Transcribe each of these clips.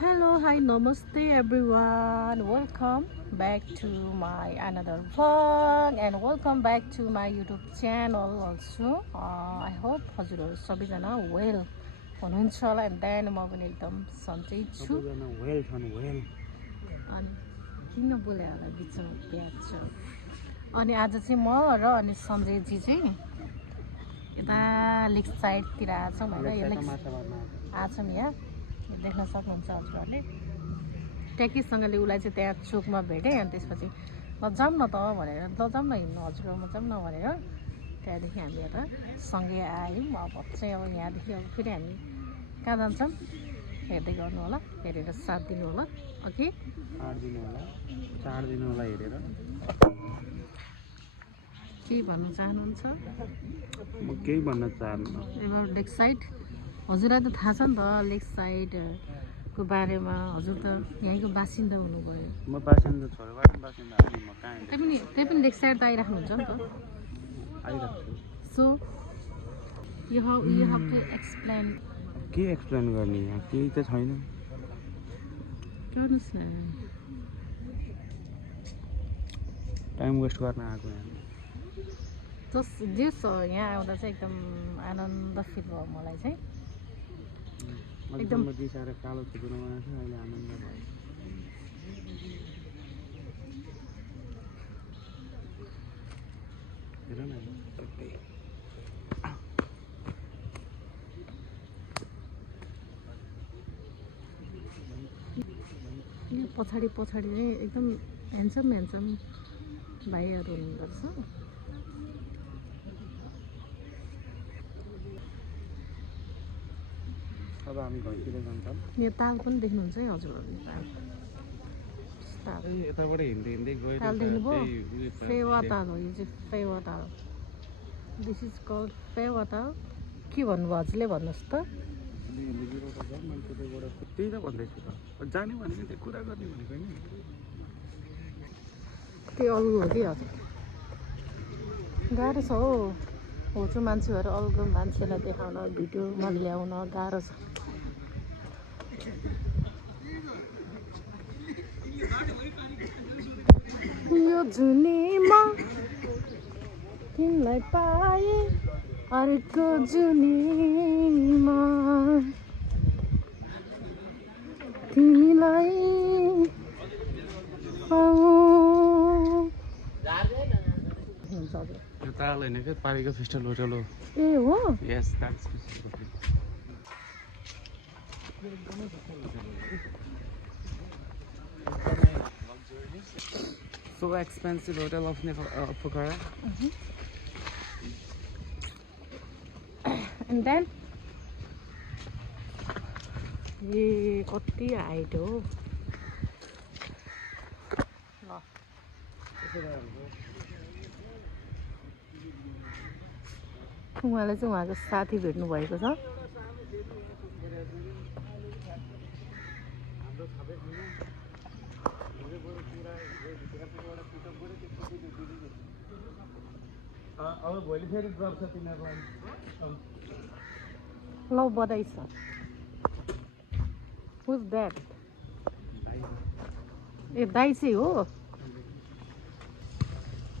Hello, hi, namaste everyone. Welcome back to my another vlog and welcome back to my YouTube channel also. I hope हजुरहरु सबैजना well हुनुहुन्छ होला and then म पनि एकदम सन्चै छु। सबैजना वेल छन् वेल। अनि किन बोले होला बिचमा प्याज छ। अनि आज चाहिँ म र अनि सञ्जय जी चाहिँ यता लेक साइड तिर आछौँ हैन आछौँ यहाँ देख्न सक्नुहुन्छ हजुरहरूले ट्याकीसँगले उसलाई चाहिँ त्यहाँ चोकमा भेटेँ अनि त्यसपछि ल जाऊँ न त भनेर ल जाऊँ न हिँड्नु हजुरआमा जाऊँ न भनेर त्यहाँदेखि हामी यता सँगै आयौँ। अब चाहिँ अब यहाँदेखि अब फेरि हामी कहाँ जान्छौँ हेर्दै गर्नु होला हेरेर साथ दिनु होला ओके 8 दिन होला 4 दिन होला हेरेर के भन्नु चाहनुहुन्छ? म केही भन्न चाहन्छु एबाउट लेक साइड हजुरलाई त थाहा छ नि त लेक साइडको बारेमा हजुर त यहीँको बासिन्दा हुनुभयो। म बासिन्दा छोराबाट बासिन्दा अनि म कहाँ त्यही पनि लेक साइड त आइराख्नुहुन्छ नि त आइराख्छु। So you have to explain के एक्सप्लेन गर्ने यहाँ केही त छैन गर्नुहोस् न टाइम वेस्ट गर्न आएको यहाँ जे यहाँ आउँदा चाहिँ एकदम आनन्द फिल भयो मलाई चाहिँ एकदम दिसाएर कालो थुप्रो बनाएको छ अहिले आनन्द भयो। हेर न यहाँ पछाडि चाहिँ एकदम ह्यान्डसम भाइहरू हुनुहुँदो रहेछ। अब हामी घरतिर जान्छौँ। यो ताल पनि देख्नुहुन्छ है हजुरहरूले ताल यताबाट हिँड्दै गयो ताल देख्नुभयो फेवा ताल हो यो चाहिँ Phewa Tal this is called Phewa Tal के भन्नुभयो हजुरले भन्नुहोस् त त्यही त भन्दैछु त जाने भनेको त्यो कुरा गर्ने भनेको होइन त्यो अल्गो हो कि हजुर गाह्रो छ हो होचो मान्छे भएर अल्गो मान्छेलाई देखाउन भिडियोमा ल्याउन गाह्रो छ। यो जुनीमा तिमीलाई पाए अर्को जुनीमा तिमीलाई यो ताल होइन क्या पारेको फिस्टल होटल हो ए हो यस that's so expensive hotel of Pokhara. And then ये कति हाइट हो उहाँले चाहिँ उहाँको साथी भेट्नु भएको छ। अब भोलि फेरि गर्छ तिनीहरूलाई ल बधाई छ Who's that? ए दाइ चाहिँ हो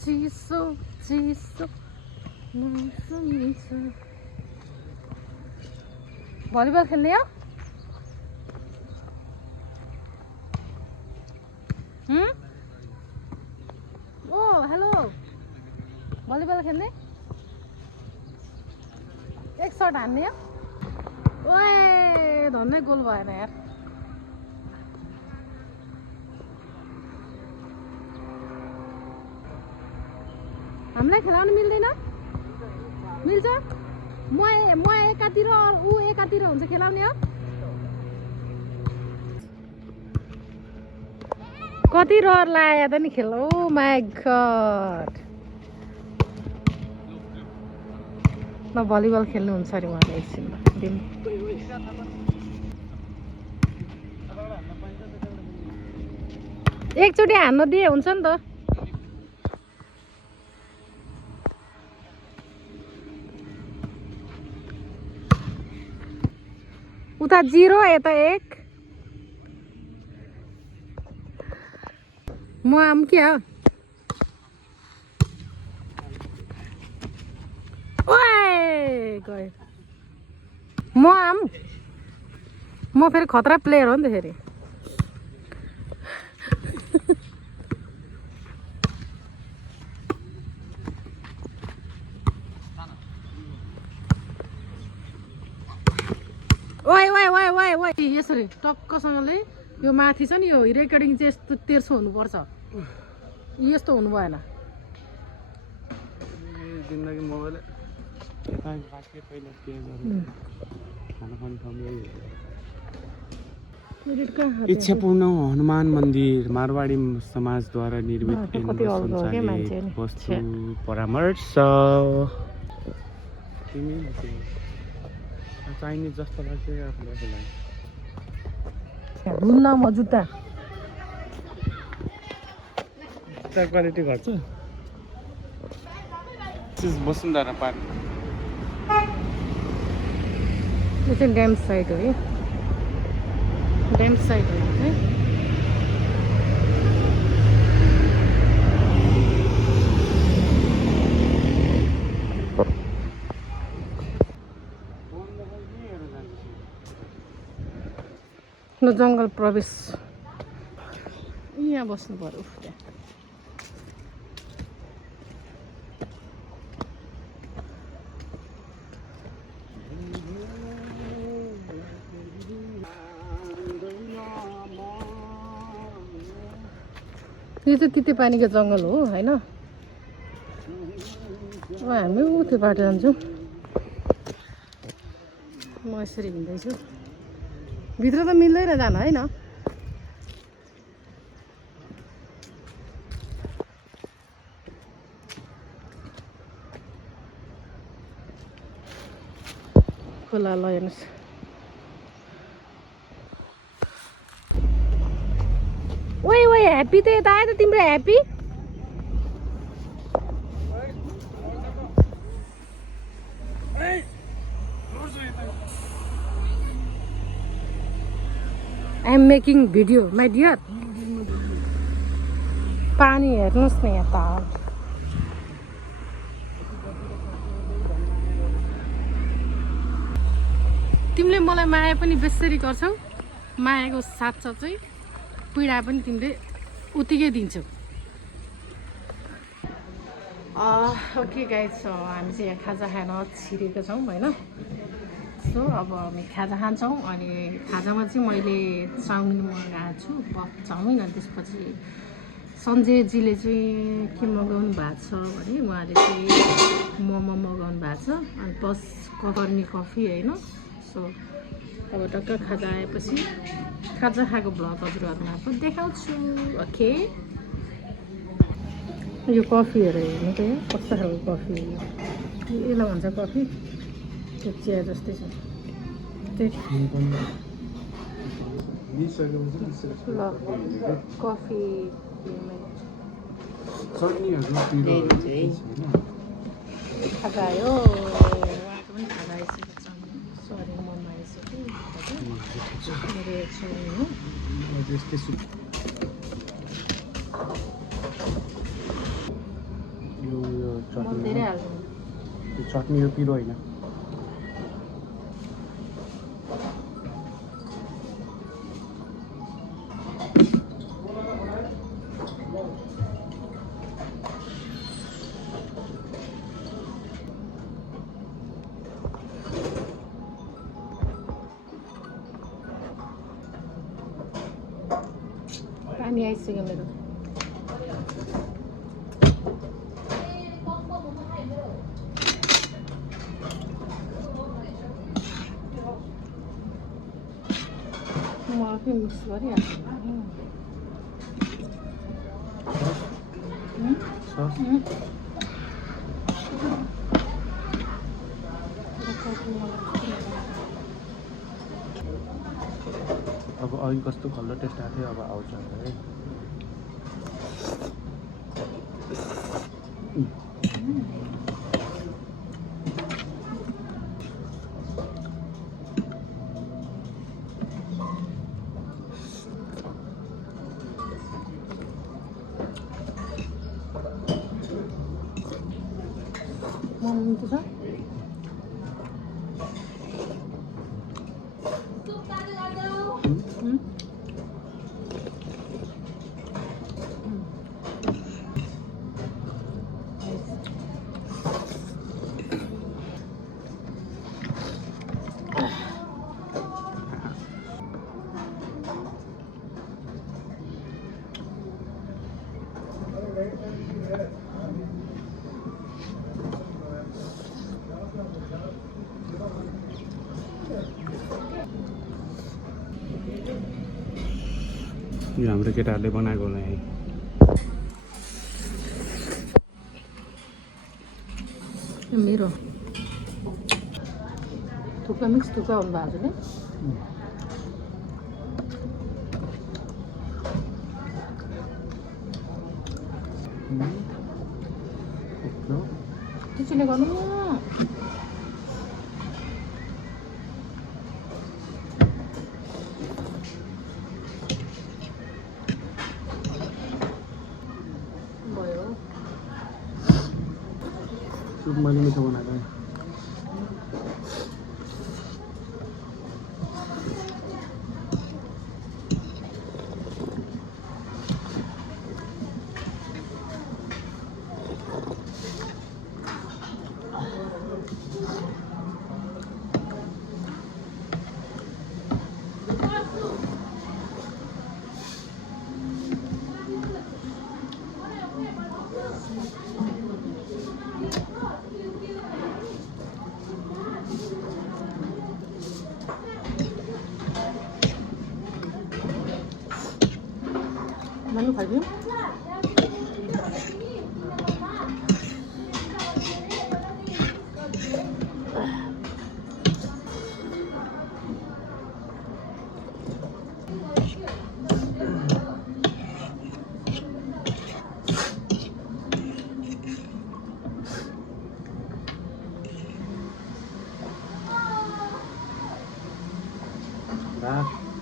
चिसो भलिबल खेल्ने हो ओ हेलो भलिबल खेल्ने एक सर्ट हान्ने हो ओए धन्नै गोल भएन यार हामीलाई खेलाउन मिल्दैन मिल्छ म एकातिर ऊ एकातिर हुन्छ खेलाउने हो कति रहर लाग्यो त नि खेल ओ माई गड ल भलिबल खेल्नुहुन्छ अरे उहाँले एकछिनमा एकचोटि हान्न दिए हुन्छ नि त उता 0 यता 1 म आम क्या ओए गयो म आम म फेरि खतरा प्लेयर हो नि त फेरि ओए ओए ओए ओए ओए यसरी टक्कसँगले यो माथि छ नि यो रेकर्डिङ चाहिँ यस्तो तेर्सो हुनुपर्छ यस्तो हुनु भएन जिन्दगी मोबाइल इच्छापूर्ण हनुमान मन्दिर मारवाडी समाजद्वारा निर्मित वस्तु परामर्श चाइनिज जस्तो लाग्छ आफूलाई धुन्न म जुत्ता जुत्ता क्वालिटी घट्छ वसुन्धरा पार्क यो चाहिँ ड्याम साइड हो है ड्याम साइड हो है ल जङ्गल प्रवेश यहाँ बस्नु पर्यो यो चाहिँ तितेपानीको जङ्गल हो होइन अब हामी त्यो बाटो जान्छौँ म यसरी हिँड्दैछु भित्र त मिल्दैन जान होइन खोला ल हेर्नुहोस् ओए ओए ह्याप्पी त यता आयो त तिम्रो happy I am making video my dear पानी हेर्नुहोस् न यता तिमीले मलाई माया पनि बेसरी गर्छौ मायाको साथसाथ चाहिँ पीडा पनि तिमीले उतिकै दिन्छौ ओके गाइस हामी चाहिँ यहाँ खाजा खान छिरेका छौँ होइन सो अब हामी खाजा खान्छौँ अनि खाजामा चाहिँ मैले चाउमिन मगाएको छु पफ चाउमिन अनि त्यसपछि सञ्जयजीले चाहिँ के मगाउनु भएको छ भने उहाँले चाहिँ मोमो मगाउनु भएको छ अनि प्लस कफर्नी कफी होइन सो अब टक्क खाजा आएपछि खाजा खाएको भ्लग हजुरहरूमा पनि देखाउँछु ओके यो कफीहरू हेर्नु त कस्तो खालको कफी यसलाई भन्छ कफी त्यो चिया जस्तै छ ल कफी खाजा आयो उहाँको पनि खाजा आइसकेको छ सरी मम्मा आइसक्यो मेरो छोरी हो धेरै हाल्नु चटनी यो पिरो होइन पानी आइसक्यो मेरो म आफै मिक्स गरिहाल्छु अब अघि कस्तो खल्लो टेस्ट आएको थियो अब आउँछ है त्यसो यो हाम्रो केटाहरूले बनाएको होला है। मेरो थुक्पा मिक्स थुक्पा हुनु भएको छ नि त्यसैले गर्नु भयो सुप मैले मिठो बनाएको है। Manu खाइदियो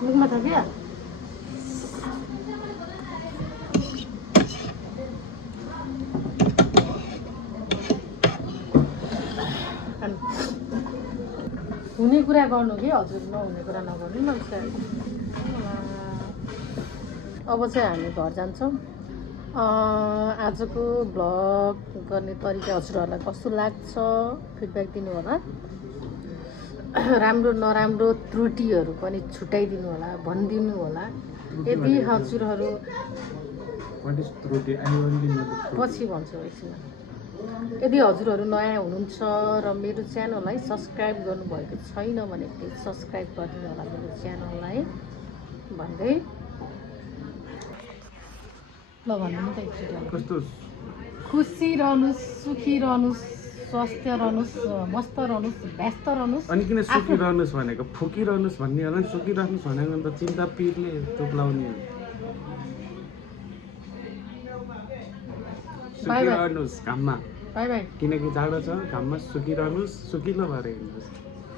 मुखमा छ क्या हुने कुरा गर्नु कि हजुर नहुने कुरा नगर्नु न अब चाहिँ हामी घर जान्छौँ आजको भ्लग गर्ने तरिका हजुरहरूलाई कस्तो लाग्छ फिडब्याक दिनु होला राम्रो नराम्रो त्रुटिहरू पनि छुट्याइदिनु होला भनिदिनु होला यदि हजुरहरू पछि भन्छु एकछिन यदि हजुरहरू नयाँ हुनुहुन्छ र मेरो च्यानललाई सब्सक्राइब गर्नुभएको छैन भने प्लिज सब्सक्राइब गरिदिनु होला मेरो च्यानललाई भन्दै ल भन्नु नि त एकचोटि खुसी रहनुहोस् सुखी रहनुहोस् स्वस्थ रहनुहोस् मस्त रहनुहोस् व्यस्त रहनुहोस् अनि किन सुकिरहनुहोस् भनेको फुकिरहनुहोस् भन्ने होला नि सुकिरहनुहोस् भनेको त चिन्ता पिरले तुप्लाउने सुकिरहनुहोस् घाममा बाई बाई किनकि जाडो छ घाममा सुकिरहनुहोस् सुकिलो भएर हिँड्नुहोस्